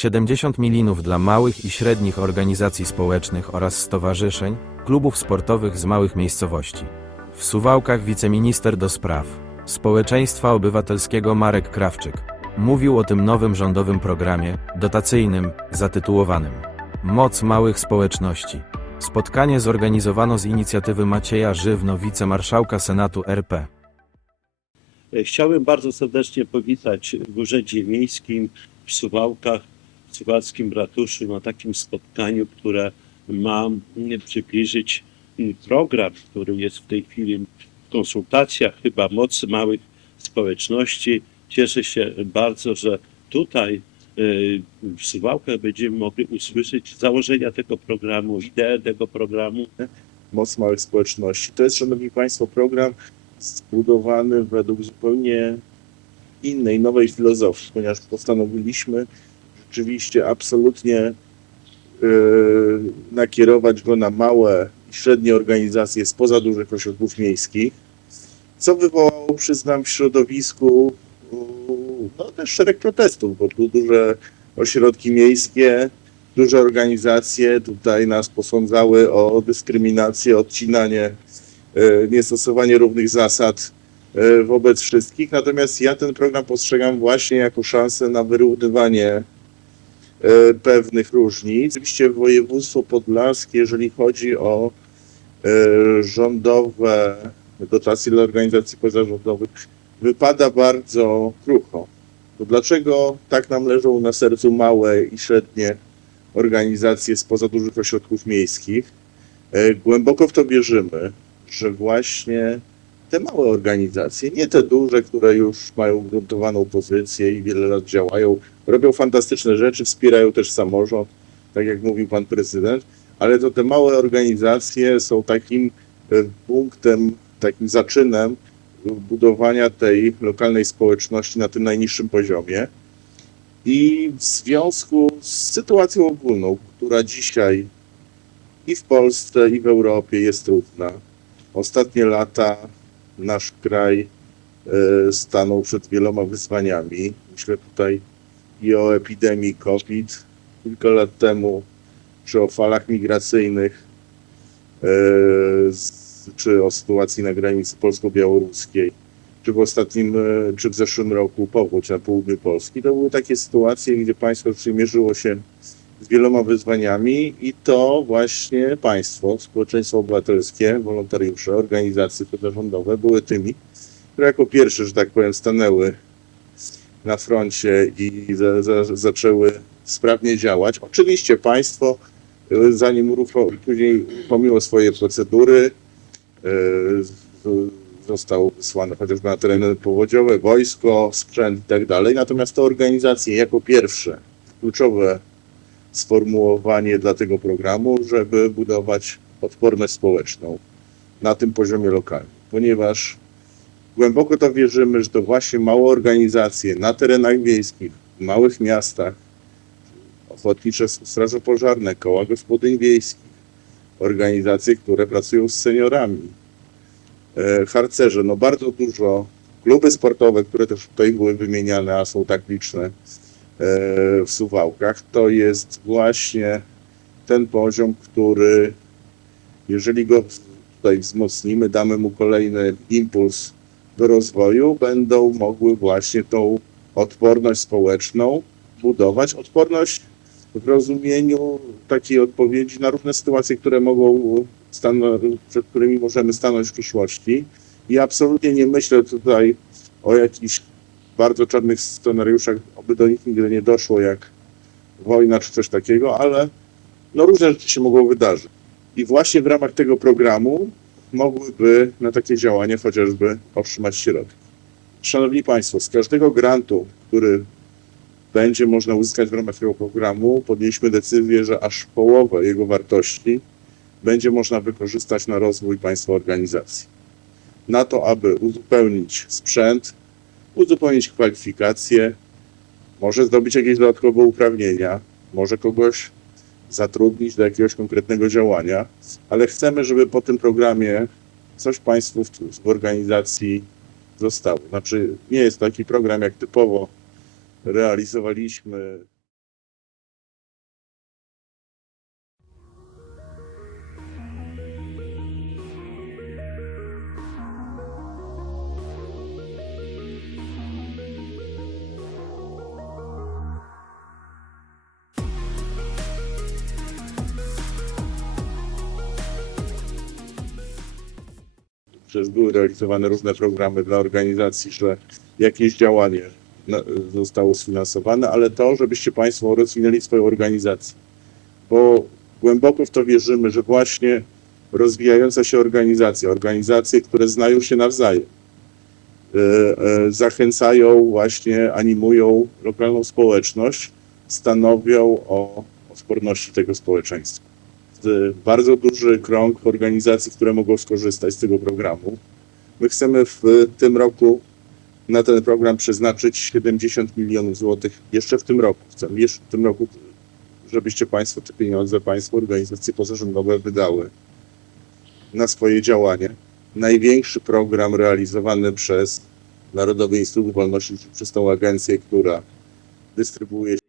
70 milionów dla małych i średnich organizacji społecznych oraz stowarzyszeń, klubów sportowych z małych miejscowości. W Suwałkach wiceminister do spraw społeczeństwa obywatelskiego Marek Krawczyk mówił o tym nowym rządowym programie dotacyjnym zatytułowanym Moc małych społeczności. Spotkanie zorganizowano z inicjatywy Macieja Żywno, wicemarszałka Senatu RP. Chciałem bardzo serdecznie powitać w Urzędzie Miejskim w Suwałkach, Suwalskim Ratuszu na takim spotkaniu, które ma przybliżyć program, który jest w tej chwili w konsultacjach, chyba mocy małych społeczności. Cieszę się bardzo, że tutaj y, w Suwałkach będziemy mogli usłyszeć założenia tego programu, ideę tego programu. Moc Małych Społeczności. To jest, Szanowni Państwo, program zbudowany według zupełnie innej, nowej filozofii, ponieważ postanowiliśmy rzeczywiście absolutnie yy, nakierować go na małe i średnie organizacje spoza dużych ośrodków miejskich, co wywołało, przyznam, w środowisku no, też szereg protestów, bo tu duże ośrodki miejskie duże organizacje tutaj nas posądzały o dyskryminację, odcinanie, e, niestosowanie równych zasad e, wobec wszystkich. Natomiast ja ten program postrzegam właśnie jako szansę na wyrównywanie pewnych różnic. Oczywiście województwo podlaskie, jeżeli chodzi o e, rządowe dotacje dla organizacji pozarządowych, wypada bardzo krucho. To dlaczego tak nam leżą na sercu małe i średnie organizacje spoza dużych ośrodków miejskich. E, Głęboko w to wierzymy, że właśnie te małe organizacje, nie te duże, które już mają ugruntowaną pozycję i wiele lat działają, robią fantastyczne rzeczy, wspierają też samorząd, tak jak mówił pan prezydent, ale to te małe organizacje są takim e, punktem, takim zaczynem budowania tej lokalnej społeczności na tym najniższym poziomie. I w związku z sytuacją ogólną, która dzisiaj i w Polsce, i w Europie jest trudna, ostatnie lata nasz kraj e, stanął przed wieloma wyzwaniami. Myślę tutaj i o epidemii COVID kilka lat temu, czy o falach migracyjnych, e, czy o sytuacji na granicy polsko-białoruskiej czy w ostatnim, e, czy w zeszłym roku powódź na południu Polski. To były takie sytuacje, gdzie państwo przymierzyło się wieloma wyzwaniami i to właśnie państwo, społeczeństwo obywatelskie, wolontariusze, organizacje pozarządowe były tymi, które jako pierwsze, że tak powiem, stanęły na froncie i za, za, zaczęły sprawnie działać. Oczywiście państwo, e, zanim urucho- później pomimo swoje procedury, e, zostało wysłane chociażby na tereny powodziowe, wojsko, sprzęt i tak dalej. Natomiast te organizacje jako pierwsze, kluczowe sformułowanie dla tego programu, żeby budować odporność społeczną na tym poziomie lokalnym. Ponieważ głęboko to wierzymy, że to właśnie małe organizacje na terenach wiejskich, w małych miastach, ochotnicze straże pożarne, koła gospodyń wiejskich, organizacje, które pracują z seniorami, e, harcerze, no bardzo dużo, kluby sportowe, które też tutaj były wymieniane, a są tak liczne w Suwałkach, to jest właśnie ten poziom, który jeżeli go tutaj wzmocnimy, damy mu kolejny impuls do rozwoju, będą mogły właśnie tą odporność społeczną budować. Odporność w rozumieniu takiej odpowiedzi na różne sytuacje, które mogą przed którymi możemy stanąć w przyszłości. I absolutnie nie myślę tutaj o jakichś bardzo czarnych scenariuszach, oby do nich nigdy nie doszło, jak wojna czy coś takiego, ale no różne rzeczy się mogą wydarzyć. I właśnie w ramach tego programu mogłyby na takie działania chociażby otrzymać środki. Szanowni Państwo, z każdego grantu, który będzie można uzyskać w ramach tego programu, podjęliśmy decyzję, że aż połowę jego wartości będzie można wykorzystać na rozwój państwa organizacji. Na to, aby uzupełnić sprzęt, uzupełnić kwalifikacje, może zdobyć jakieś dodatkowe uprawnienia, może kogoś zatrudnić do jakiegoś konkretnego działania, ale chcemy, żeby po tym programie coś Państwu w, w organizacji zostało. Znaczy, nie jest taki program, jak typowo realizowaliśmy przecież były realizowane różne programy dla organizacji, że jakieś działanie zostało sfinansowane, ale to, żebyście Państwo rozwinęli swoją organizację. Bo głęboko w to wierzymy, że właśnie rozwijająca się organizacja, organizacje, które znają się nawzajem, e, e, zachęcają, właśnie animują lokalną społeczność, stanowią o odporności tego społeczeństwa. Jest bardzo duży krąg organizacji, które mogą skorzystać z tego programu. My chcemy w tym roku na ten program przeznaczyć 70 milionów złotych jeszcze w tym roku. Chcemy jeszcze w tym roku, żebyście Państwo te pieniądze, Państwo, organizacje pozarządowe wydały na swoje działanie. Największy program realizowany przez Narodowy Instytut Wolności, przez tą agencję, która dystrybuuje